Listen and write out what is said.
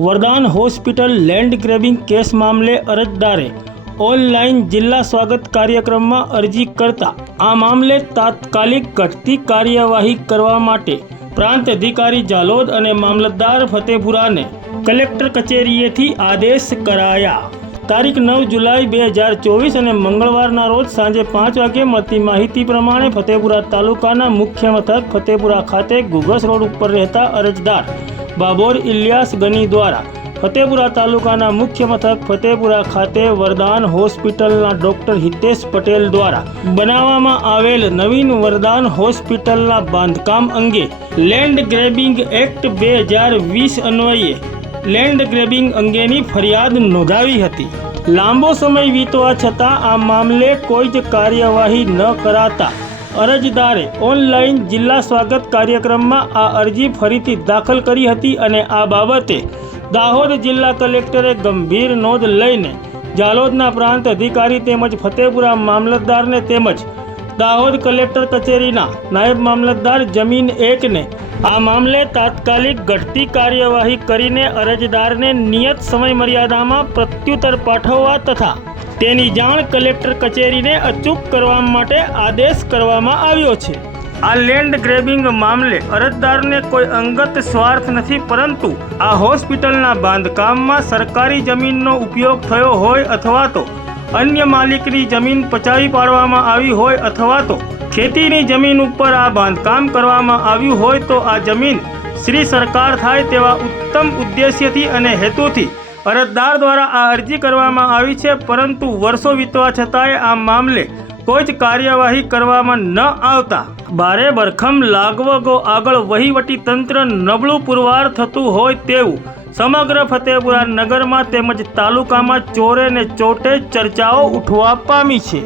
वरदान hospital land grabbing case मामले अरजदारे online जिला स्वागत कार्यक्रम में अरजी करता आ मामले तात्कालिक घटती कार्यवाही करवा माटे प्रांत अधिकारी जालोद और मामलतदार फतेपुरा ने कलेक्टर कचेरीएथी आदेश कराया। तारीख 9 जुलाई 2024 और मंगलवार रोज सांजे 5 वागे मळती माहिती प्रमाणे फतेपुरा तालुकाना मुख्य मथक फतेपुरा खाते घुगस रोड पर रहता अरजदार बाबोर इलियास गनी द्वारा फतेपुरा तालुकाना मुख्य मथक फतेपुरा खाते वरदान हॉस्पिटलना डॉक्टर हितेश पटेल द्वारा बनाववामां आवेल नवीन वरदान हॉस्पिटलना बांधकाम अंगे लैंड ग्रेबिंग एक्ट 2020 अन्वये लैंड ग्रेबिंग अंगेनी फरियाद नोंधावी हती। लांबो समय वीतवा छतां आ मामले कोई ज कार्यवाही न कराता अरजदारे ऑनलाइन जिला स्वागत कार्यक्रम में आ अरजी फरीथी दाखल करी हती अने आ बाबते दाहोद जिला कलेक्टरे गंभीर नोंध लईने जालोदना प्रांत अधिकारी तेमज फतेपुरा मामलतदार ने तेमज दाहोद कलेक्टर कचेरीना नायब मामलतदार जमीन 1 ने आ मामले तात्कालिक घटती कार्यवाही करीने अरजदार ने नियत समय मर्यादा में प्रत्युत्तर पाठववा तथा तेनी जाण कलेक्टर कचेरी ने अचूक करवा माटे आदेश करवामां आव्यो छे। आ लैंड ग्रेबिंग मामले अरजदार ने कोई अंगत स्वार्थ नहीं, परंतु आ हॉस्पिटलना बांधकाम में सरकारी जमीननो उपयोग थयो होय अथवा तो अन्य मालिकनी जमीन पचावी पाडवामां आवी होय अथवा तो खेतीनी जमीन उपर आ बांधकाम करवामां आव्युं होय तो आ जमीन श्री सरकार थाय तेवा उत्तम उद्देश्यथी अने हेतुथी अरजदार द्वारा आ अरजी करवामां आवी छे, परंतु वर्षो वीतवा छतांय आ मामले कोई ज कार्यवाही करवामां न आवता भारे भरखम लागवगो आगळ वहीवटी तंत्र नबळुं पुरवार थतुं होय तेवुं समग्र फतेपुरा नगर में तेमज तालुका में चोरे ने चोटे चर्चाओ उठवा पामी छे।